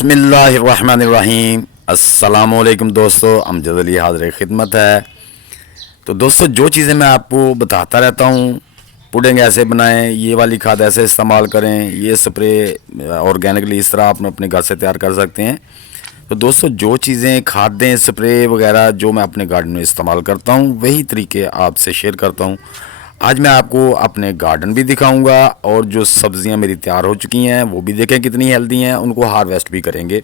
बिस्मिल्लाहिर्रहमानिर्रहीम। अस्सलामुअलैकुम दोस्तों, अमजद अली हाज़िर खिदमत है। तो दोस्तों, जो चीज़ें मैं आपको बताता रहता हूँ, पुडिंग ऐसे बनाएं, ये वाली खाद ऐसे इस्तेमाल करें, ये स्प्रे ऑर्गेनिकली इस तरह आप अपने घर से तैयार कर सकते हैं। तो दोस्तों, जो चीज़ें खादें स्प्रे वगैरह जो मैं अपने गार्डन में इस्तेमाल करता हूँ, वही तरीके आपसे शेयर करता हूँ। आज मैं आपको अपने गार्डन भी दिखाऊंगा और जो सब्जियां मेरी तैयार हो चुकी हैं वो भी देखें कितनी हेल्दी हैं, उनको हार्वेस्ट भी करेंगे।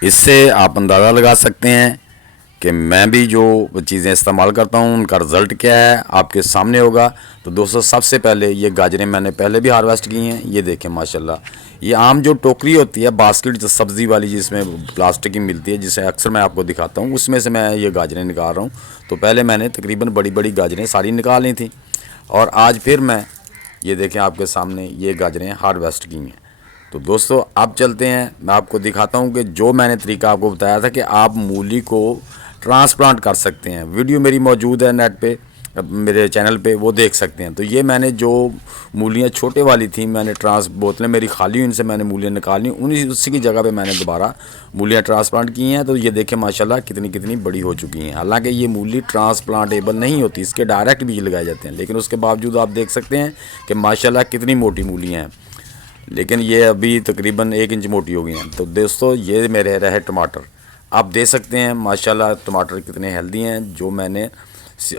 इससे आप अंदाज़ा लगा सकते हैं कि मैं भी जो चीज़ें इस्तेमाल करता हूँ उनका रिज़ल्ट क्या है, आपके सामने होगा। तो दोस्तों, सबसे पहले ये गाजरें मैंने पहले भी हार्वेस्ट की हैं। ये देखें माशाल्लाह, ये आम जो टोकरी होती है बास्केट जो सब्ज़ी वाली जिसमें प्लास्टिक की मिलती है, जिसे अक्सर मैं आपको दिखाता हूँ, उसमें से मैं ये गाजरें निकाल रहा हूँ। तो पहले मैंने तकरीबन बड़ी बड़ी गाजरें सारी निकाल ली थी और आज फिर मैं ये देखें आपके सामने ये गाजरें हार्वेस्ट की हैं। तो दोस्तों, अब चलते हैं, मैं आपको दिखाता हूँ कि जो मैंने तरीका आपको बताया था कि आप मूली को ट्रांसप्लांट कर सकते हैं। वीडियो मेरी मौजूद है नेट पे, मेरे चैनल पे, वो देख सकते हैं। तो ये मैंने जो मूलियाँ छोटे वाली थी, मैंने बोतलें मेरी खाली हुई, इनसे मैंने मूलियाँ निकाली, उन्हीं उसी की जगह पे मैंने दोबारा मूलियाँ ट्रांसप्लांट की हैं। तो ये देखें माशाल्लाह कितनी कितनी बड़ी हो चुकी हैं। हालांकि ये मूली ट्रांसप्लांटेबल नहीं होती, इसके डायरेक्ट बीज लगाए जाते हैं, लेकिन उसके बावजूद आप देख सकते हैं कि माशाल्लाह कितनी मोटी मूलियाँ हैं। लेकिन ये अभी तकरीबन 1 इंच मोटी हो गई हैं। तो दोस्तों, ये मेरे रहे टमाटर, आप देख सकते हैं माशाल्लाह टमाटर कितने हेल्दी हैं, जो मैंने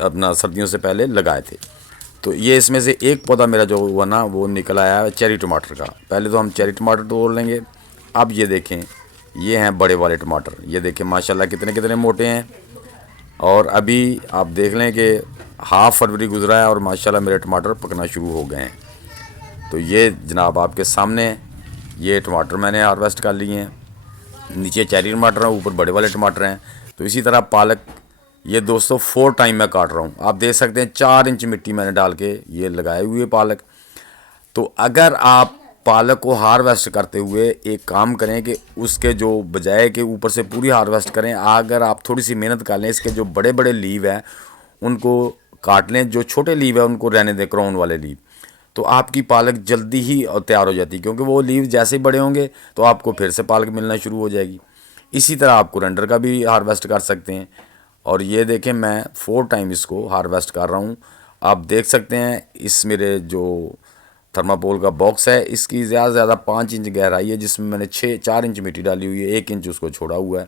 अपना सर्दियों से पहले लगाए थे। तो ये इसमें से एक पौधा मेरा जो हुआ ना, वो निकल आया है चेरी टमाटर का। पहले तो हम चेरी टमाटर तोड़ लेंगे। अब ये देखें, ये हैं बड़े वाले टमाटर, ये देखें माशाल्लाह कितने कितने मोटे हैं। और अभी आप देख लें कि हाफ़ फरवरी गुजरा है और माशाल्लाह मेरे टमाटर पकना शुरू हो गए हैं। तो ये जनाब आपके सामने ये टमाटर मैंने हार्वेस्ट कर लिए हैं। नीचे चेरी टमाटर हैं, ऊपर बड़े वाले टमाटर हैं। तो इसी तरह पालक, ये दोस्तों 4 टाइम मैं काट रहा हूँ। आप देख सकते हैं 4 इंच मिट्टी मैंने डाल के ये लगाए हुए पालक। तो अगर आप पालक को हार्वेस्ट करते हुए एक काम करें कि उसके जो बजाय के ऊपर से पूरी हार्वेस्ट करें, अगर आप थोड़ी सी मेहनत कर लें, इसके जो बड़े बड़े लीव हैं उनको काट लें, जो छोटे लीव है उनको रहने दें, क्राउन वाले लीव, तो आपकी पालक जल्दी ही तैयार हो जाती है, क्योंकि वो लीव जैसे ही बड़े होंगे तो आपको फिर से पालक मिलना शुरू हो जाएगी। इसी तरह आप कोरिएंडर का भी हार्वेस्ट कर सकते हैं। और ये देखें मैं 4 टाइम इसको हार्वेस्ट कर रहा हूँ। आप देख सकते हैं इस मेरे जो थर्माकोल का बॉक्स है, इसकी ज़्यादा से ज़्यादा 5 इंच गहराई है, जिसमें मैंने 4 इंच मिट्टी डाली हुई है, 1 इंच उसको छोड़ा हुआ है।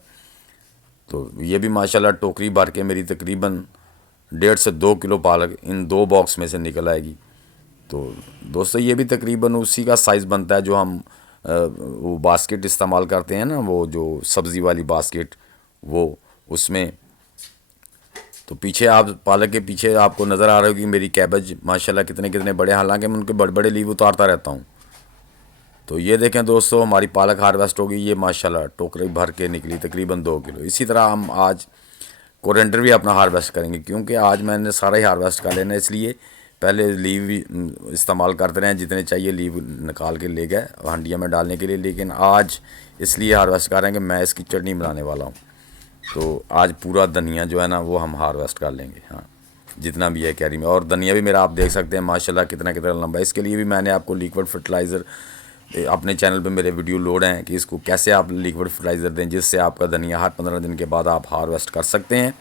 तो ये भी माशाल्लाह टोकरी भर के मेरी तकरीबन 1.5 से 2 किलो पालक इन 2 बॉक्स में से निकल आएगी। तो दोस्तों, ये भी तकरीबन उसी का साइज़ बनता है जो हम वो बास्केट इस्तेमाल करते हैं ना, वो जो सब्ज़ी वाली बास्केट, वो उसमें। तो पीछे आप पालक के पीछे आपको नज़र आ रहा है कि मेरी कैबेज माशाल्लाह कितने कितने बड़े, हालांकि मैं उनके बड़े बड़े लीव उतारता रहता हूँ। तो ये देखें दोस्तों, हमारी पालक हार्वेस्ट हो गई, ये माशाल्लाह टोकरी भर के निकली तकरीबन 2 किलो। इसी तरह हम आज कोरिएंडर भी अपना हार्वेस्ट करेंगे, क्योंकि आज मैंने सारा ही हार्वेस्ट कर लेना, इसलिए पहले लीव भी इस्तेमाल करते रहे, जितने चाहिए लीव निकाल के ले गए हांडिया में डालने के लिए। लेकिन आज इसलिए हार्वेस्ट कर रहे हैं कि मैं इसकी चटनी बनाने वाला हूँ। तो आज पूरा धनिया जो है ना वो हम हार्वेस्ट कर लेंगे, हाँ, जितना भी है कैरी में। और धनिया भी मेरा आप देख सकते हैं माशाल्लाह कितना कितना लंबा है। इसके लिए भी मैंने आपको लिक्विड फर्टिलाइज़र अपने चैनल पे मेरे वीडियो लोड हैं कि इसको कैसे आप लिक्विड फर्टिलाइज़र दें, जिससे आपका धनिया हर 15 दिन के बाद आप हार्वेस्ट कर सकते हैं।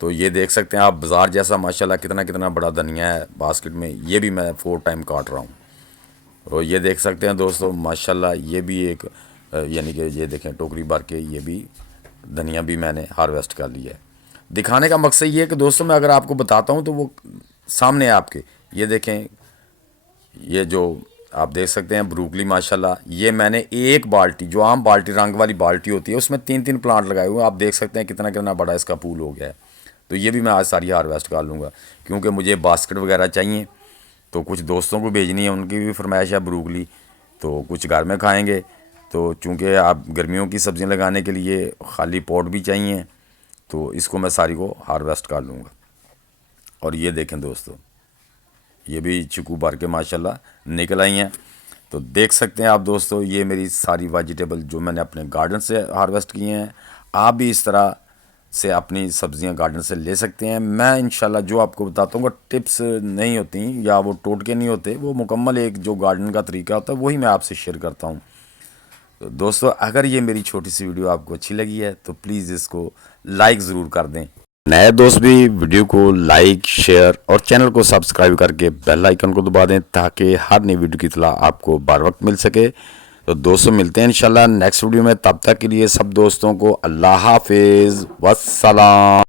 तो ये देख सकते हैं आप बाज़ार जैसा माशाल्लाह कितना कितना बड़ा धनिया है बास्केट में। ये भी मैं 4 टाइम काट रहा हूँ। और ये देख सकते हैं दोस्तों माशाल्लाह, ये भी एक यानी कि ये देखें टोकरी भर के ये भी धनिया भी मैंने हार्वेस्ट कर लिया है। दिखाने का मकसद ये है कि दोस्तों, मैं अगर आपको बताता हूँ तो वो सामने है आपके। ये देखें, ये जो आप देख सकते हैं ब्रूकली माशाल्लाह, ये मैंने एक बाल्टी, जो आम बाल्टी रंग वाली बाल्टी होती है, उसमें 3-3 प्लांट लगाए हुए हैं। आप देख सकते हैं कितना कितना बड़ा इसका पूल हो गया है। तो ये भी मैं आज सारी हार्वेस्ट कर लूँगा, क्योंकि मुझे बास्केट वगैरह चाहिए। तो कुछ दोस्तों को भेजनी है, उनकी भी फरमाइश है ब्रूकली, तो कुछ घर में खाएँगे। तो चूँकि आप गर्मियों की सब्ज़ियाँ लगाने के लिए खाली पॉट भी चाहिए, तो इसको मैं सारी को हार्वेस्ट कर लूँगा। और ये देखें दोस्तों, ये भी चीकू भर के माशाल्लाह निकल आई हैं। तो देख सकते हैं आप दोस्तों, ये मेरी सारी वेजिटेबल जो मैंने अपने गार्डन से हार्वेस्ट किए हैं। आप भी इस तरह से अपनी सब्ज़ियां गार्डन से ले सकते हैं। मैं इंशाल्लाह जो आपको बताता हूँ, टिप्स नहीं होती या वो टोटके नहीं होते, वो मुकम्मल एक जो गार्डन का तरीका होता है वही मैं आपसे शेयर करता हूँ। तो दोस्तों अगर ये मेरी छोटी सी वीडियो आपको अच्छी लगी है तो प्लीज़ इसको लाइक ज़रूर कर दें। नए दोस्त भी वीडियो को लाइक शेयर और चैनल को सब्सक्राइब करके बेल आइकन को दबा दें ताकि हर नई वीडियो की इत्तला आपको बर वक्त मिल सके। तो दोस्तों मिलते हैं इंशाल्लाह नेक्स्ट वीडियो में, तब तक के लिए सब दोस्तों को अल्लाह हाफिज़ वस्सलाम।